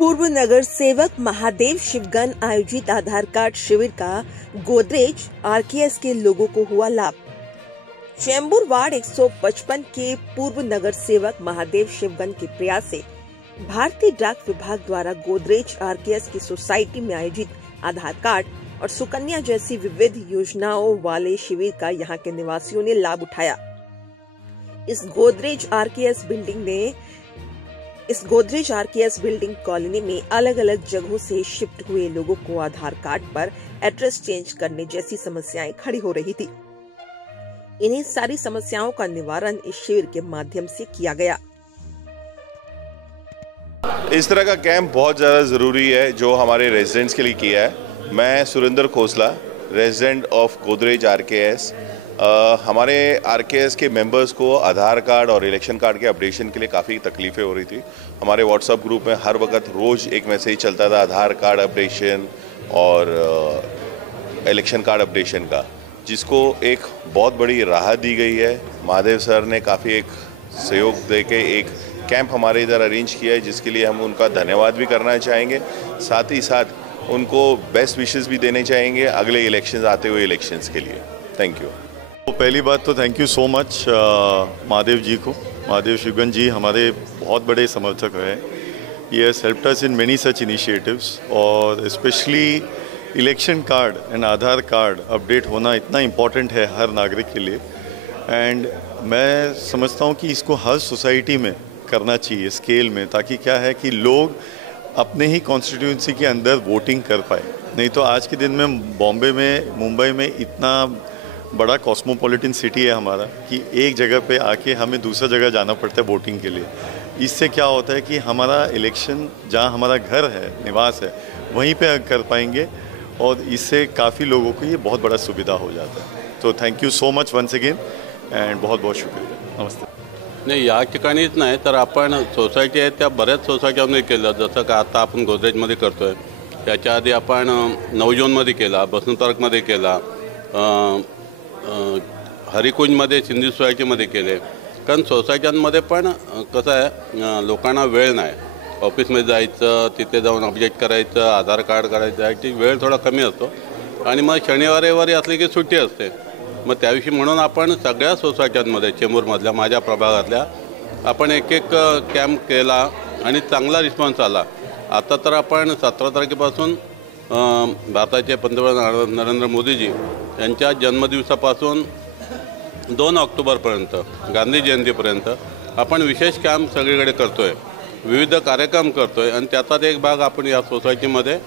पूर्व नगर सेवक महादेव शिवगन आयोजित आधार कार्ड शिविर का गोदरेज आरकेएस के लोगों को हुआ लाभ। चेंबूर वार्ड 155 के पूर्व नगर सेवक महादेव शिवगन के प्रयास से भारतीय डाक विभाग द्वारा गोदरेज आरकेएस की सोसाइटी में आयोजित आधार कार्ड और सुकन्या जैसी विविध योजनाओं वाले शिविर का यहां के निवासियों ने लाभ उठाया। इस गोदरेज आरकेएस बिल्डिंग कॉलोनी में अलग अलग जगहों से शिफ्ट हुए लोगों को आधार कार्ड पर एड्रेस चेंज करने जैसी समस्याएं खड़ी हो रही थी। इन्हीं सारी समस्याओं का निवारण इस शिविर के माध्यम से किया गया। इस तरह का कैंप बहुत ज़्यादा ज़रूरी है जो हमारे रेजिडेंट्स के लिए किया है। मैं Surendra Khosla, resident of Godrej RKS. हमारे आरकेएस के मेंबर्स को आधार कार्ड और इलेक्शन कार्ड के अपडेशन के लिए काफ़ी तकलीफ़ें हो रही थी। हमारे व्हाट्सएप ग्रुप में हर वक्त रोज़ एक मैसेज चलता था आधार कार्ड अपडेशन और इलेक्शन कार्ड अपडेशन का, जिसको एक बहुत बड़ी राहत दी गई है। महादेव सर ने काफ़ी एक सहयोग देके एक कैंप हमारे इधर अरेंज किया है, जिसके लिए हम उनका धन्यवाद भी करना चाहेंगे। साथ ही साथ उनको बेस्ट विशेस भी देने चाहेंगे अगले इलेक्शंस आते हुए इलेक्शंस के लिए। Thank you. तो पहली बात तो thank you so much Mahadev ji को। महादेव शिवगन जी हमारे बहुत बड़े समर्थक हैं। ये has helped us in many such initiatives, और स्पेशली इलेक्शन कार्ड एंड आधार कार्ड अपडेट होना इतना इम्पॉर्टेंट है हर नागरिक के लिए। एंड मैं समझता हूँ कि इसको हर सोसाइटी में करना चाहिए स्केल में, ताकि क्या है कि लोग अपने ही कॉन्स्टिट्यूंसी के अंदर वोटिंग कर पाए। नहीं तो आज के दिन में बॉम्बे में, मुंबई में इतना बड़ा कॉस्मोपॉलिटन सिटी है हमारा कि एक जगह पे आके हमें दूसरा जगह जाना पड़ता है वोटिंग के लिए। इससे क्या होता है कि हमारा इलेक्शन जहाँ हमारा घर है, निवास है, वहीं पे कर पाएंगे, और इससे काफ़ी लोगों को ये बहुत बड़ा सुविधा हो जाता है। तो thank you so much once again and बहुत बहुत शुक्रिया। नमस्ते। नाही, या ठिकाणीच नाही तर आपण सोसायटी आहेत त्या बऱ्याच सोसायटीमध्ये केलं, जसं का आता आपण गोदरेजमध्ये करतो आहे। त्याच्या आधी आपण 9 जोनमध्ये केला, बसंत पार्कमध्ये केला, हरिकुंजमध्ये सिंधी सोसायटीमध्ये केले। कारण सोसायट्यांमध्ये पण कसं आहे, लोकांना वेळ नाही, ऑफिसमध्ये जायचं, तिथे जाऊन अपडेट करायचं, आधार कार्ड करायचं, याची वेळ थोडा कमी असतो, आणि मग शनिवार रविवारी असली की सुट्टी असते। मग त्याविषयी म्हणून आपण सगळ्या सोसायट्यांमध्ये, चेंबूरमधल्या, माझ्या प्रभागातल्या, आपण एक कॅम्प केला आणि चांगला रिस्पॉन्स आला। आता तर आपण 17 तारखेपासून भारताचे पंतप्रधान नरेंद्र मोदीजी यांच्या जन्मदिवसापासून 2 ऑक्टोबरपर्यंत, गांधी जयंतीपर्यंत आपण विशेष कॅम्प सगळीकडे करतो आहे, विविध कार्यक्रम करतो आहे, आणि त्याचाच एक भाग आपण या सोसायटीमध्ये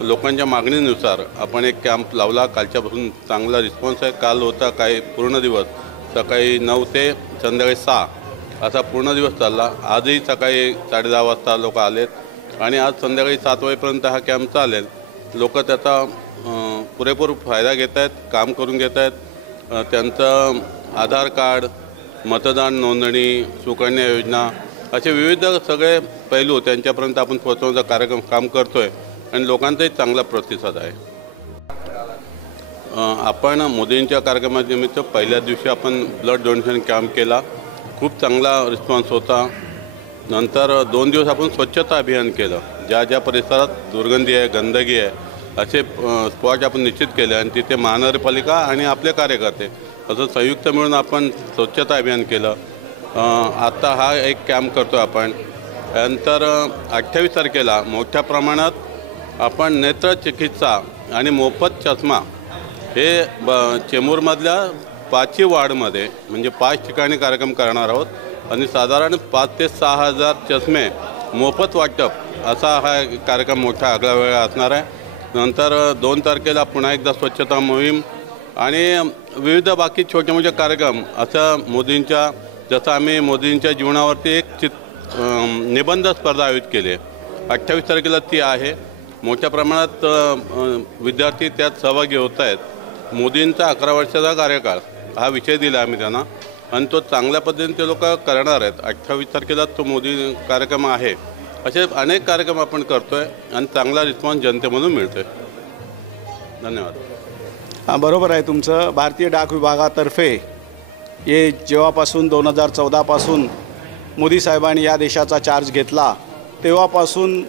लोकांच्या मागणीनुसार आपण एक कॅम्प लावला। कालच्यापासून चांगला रिस्पॉन्स आहे। काल होता काही पूर्ण दिवस, सकाळी 9 ते संध्याकाळी 6 असा पूर्ण दिवस चालला। आजही सकाळी 10:30 वाजता लोक आलेत, आणि आज संध्याकाळी 7 वाजेपर्यंत हा कॅम्प चालेल। लोक त्याचा पुरेपूर फायदा घेत आहेत, काम करून घेत आहेत। त्यांचं आधार कार्ड, मतदान नोंदणी, सुकन्या योजना, असे विविध सगळे पैलू त्यांच्यापर्यंत आपण पोहोचवण्याचा कार्यक्रम काम करतो आहे, आणि लोकांचाही चांगला प्रतिसाद आहे। आपण मोदींच्या कार्यक्रमानिमित्त पहिल्या दिवशी आपण ब्लड डोनेशन कॅम्प केला, खूप चांगला रिस्पॉन्स होता। नंतर 2 दिवस आपण स्वच्छता अभियान केलं, ज्या ज्या परिसरात दुर्गंधी आहे, गंदगी आहे, असे स्पॉट आपण निश्चित केले, आणि तिथे महानगरपालिका आणि आपले कार्यकर्ते असं संयुक्त मिळून आपण स्वच्छता अभियान केलं। आता हा एक कॅम्प करतो आपण। नंतर 28 तारखेला मोठ्या प्रमाणात आपण नेत्र चिकित्सा आणि मोफत चष्मा हे चेंबूरमधल्या 5 वार्डमध्ये, म्हणजे 5 ठिकाणी कार्यक्रम करणार आहोत, आणि साधारण 5 ते 6 हजार चष्मे मोफत वाटप असा हा कार्यक्रम मोठा आगळा वेगळा असणार आहे। नंतर 2 तारखेला पुन्हा एकदा स्वच्छता मोहीम आणि विविध बाकी छोटे मोठे कार्यक्रम, असं मोदींच्या, जसं आम्ही मोदींच्या जीवनावरती एक निबंध स्पर्धा आयोजित केली आहे। 28 तारखेला ती आहे। मोठ्या प्रमाणात विद्यार्थी त्यात सहभागी होत आहेत। मोदींचा 11 वर्षाचा कार्यकाळ हा विषय दिला आम्ही त्यांना, आणि तो चांगल्या पद्धतीने ते लोक करणार आहेत। 28 तारखेला तो मोदी कार्यक्रम आहे। असे अनेक कार्यक्रम आपण करतो आहे, आणि चांगला रिस्पॉन्स जनतेमधून मिळतो आहे। धन्यवाद। हां, बरोबर आहे तुमचं। भारतीय डाक विभागातर्फे हे जेव्हापासून 2014 पासून मोदी साहेबांनी या देशाचा चार्ज घेतला, तेव्हापासून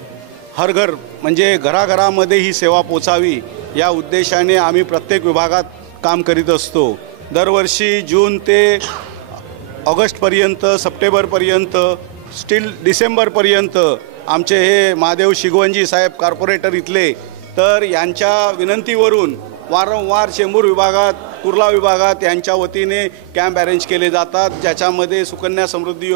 हर घर म्हणजे घराघरामध्ये ही सेवा पोचावी या उद्देशाने आम्ही प्रत्येक विभागात काम करीत असतो। दरवर्षी जून ते ऑगस्टपर्यंत, सप्टेंबरपर्यंत, स्टील डिसेंबरपर्यंत आमचे हे महादेव शिगवणजी साहेब कॉर्पोरेटर इथले, तर यांच्या विनंतीवरून वारंवार चेंबूर विभागात, कुर्ला विभागात यांच्या वतीने कॅम्प अरेंज केले जातात, ज्याच्यामध्ये सुकन्या समृद्धी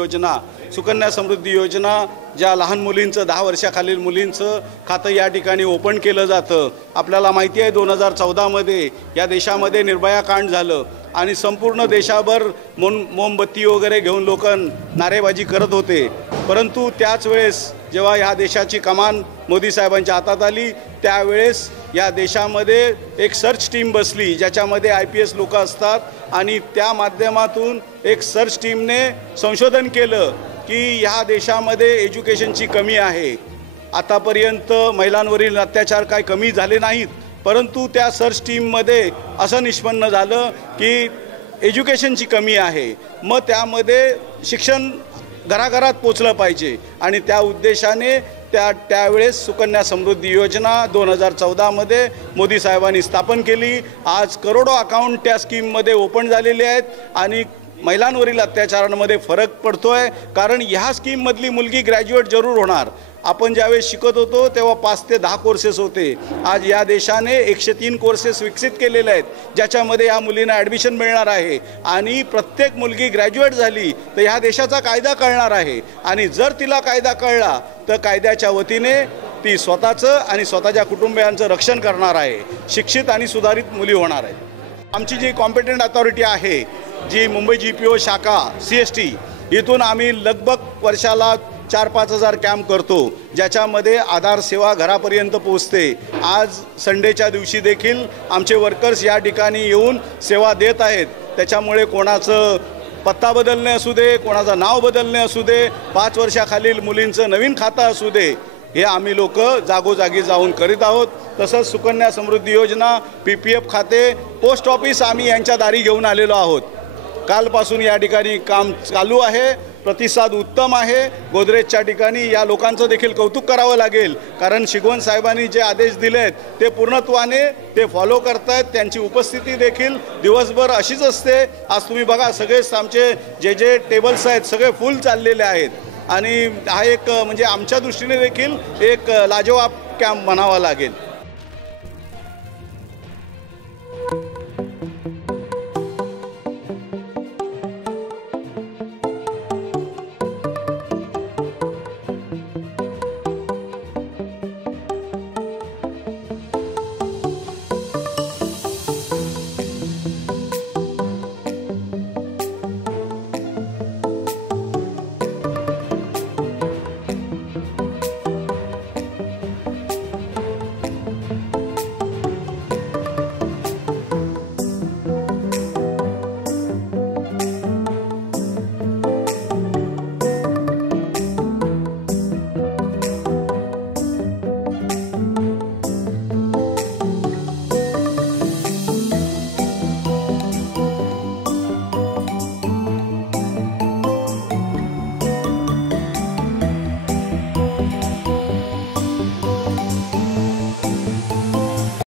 योजना ज्या लहान मुलींचं 10 वर्षाखालील मुलींचं खातं या ठिकाणी ओपन केलं जातं। आपल्याला माहिती आहे 2014मध्ये या देशामध्ये निर्भया कांड झालं आणि संपूर्ण देशाभर मोमबत्ती वगैरे घेऊन लोक नारेबाजी करत होते, परंतु त्याच वेळेस जेव्हा ह्या देशाची कमान मोदी साहेबांच्या हातात आली त्यावेळेस या देशामध्ये एक सर्च टीम बसली, ज्याच्यामध्ये IPS लोक असतात आणि त्या माध्यमातून एक सर्च टीमने संशोधन केलं की ह्या देशामध्ये एज्युकेशनची कमी आहे। आतापर्यंत महिलांवरील अत्याचार काय कमी झाले नाहीत, परंतु त्या सर्च टीममध्ये असं निष्पन्न झालं की एज्युकेशनची कमी आहे। मग त्यामध्ये शिक्षण घराघरात पोचलं पाहिजे आणि त्या उद्देशाने त्यावेळेस सुकन्या समृद्धी योजना 2014मध्ये मोदी साहेबांनी स्थापन केली। आज करोडो अकाउंट त्या स्कीममध्ये ओपन झालेले आहेत आणि महिलांवरील अत्याचारांमध्ये फरक पडतोय, कारण ह्या स्कीममधली मुलगी ग्रॅज्युएट जरूर होणार। आपण ज्यावेळेस शिकत होतो तेव्हा 5 ते 10 कोर्सेस होते, आज या देशाने 103 कोर्सेस विकसित केलेले आहेत, ज्याच्यामध्ये या मुलींना ॲडमिशन मिळणार आहे आणि प्रत्येक मुलगी ग्रॅज्युएट झाली तर ह्या देशाचा कायदा कळणार आहे आणि जर तिला कायदा कळला तर कायद्याच्या वतीने ती स्वतःचं आणि स्वतःच्या कुटुंबियांचं रक्षण करणार आहे, शिक्षित आणि सुधारित मुली होणार आहेत। आमची जी कॉम्पिटंट अथॉरिटी आहे, जी मुंबई GPO शाखा CST, इथून आम्ही लगभग वर्षाला 4-5 हजार कॅम्प करतो, ज्याच्यामध्ये आधार सेवा घरापर्यंत पोहोचते। आज संडेच्या दिवशी देखील आमचे वर्कर्स या ठिकाणी येऊन सेवा देत आहेत। त्याच्यामुळे कोणाचं पत्ता बदलणे असू दे, कोणाचं नाव बदलणे असू दे, 5 वर्षाखालील मुलींचं नवीन खातं असू दे, हे आम्ही लोक जागोजागी जाऊन करीत आहोत। तसंच सुकन्या समृद्धी योजना, PPF खाते, पोस्ट ऑफिस आम्ही यांच्या दारी घेऊन आलेलो आहोत। कालपासून या ठिकाणी काम चालू आहे, प्रतिसाद उत्तम आहे। गोदरेजच्या ठिकाणी या लोकांचं देखील कौतुक करावं लागेल, कारण शिगवण साहेबांनी जे आदेश दिलेत ते पूर्णत्वाने ते फॉलो करतायत। त्यांची उपस्थिती देखील दिवसभर अशीच असते। आज तुम्ही बघा सगळेच आमचे जे टेबल्स आहेत सगळे फुल चाललेले आहेत आणि हा एक म्हणजे आमच्या दृष्टीने देखील एक लाजवाब कॅम्प म्हणावा लागेल।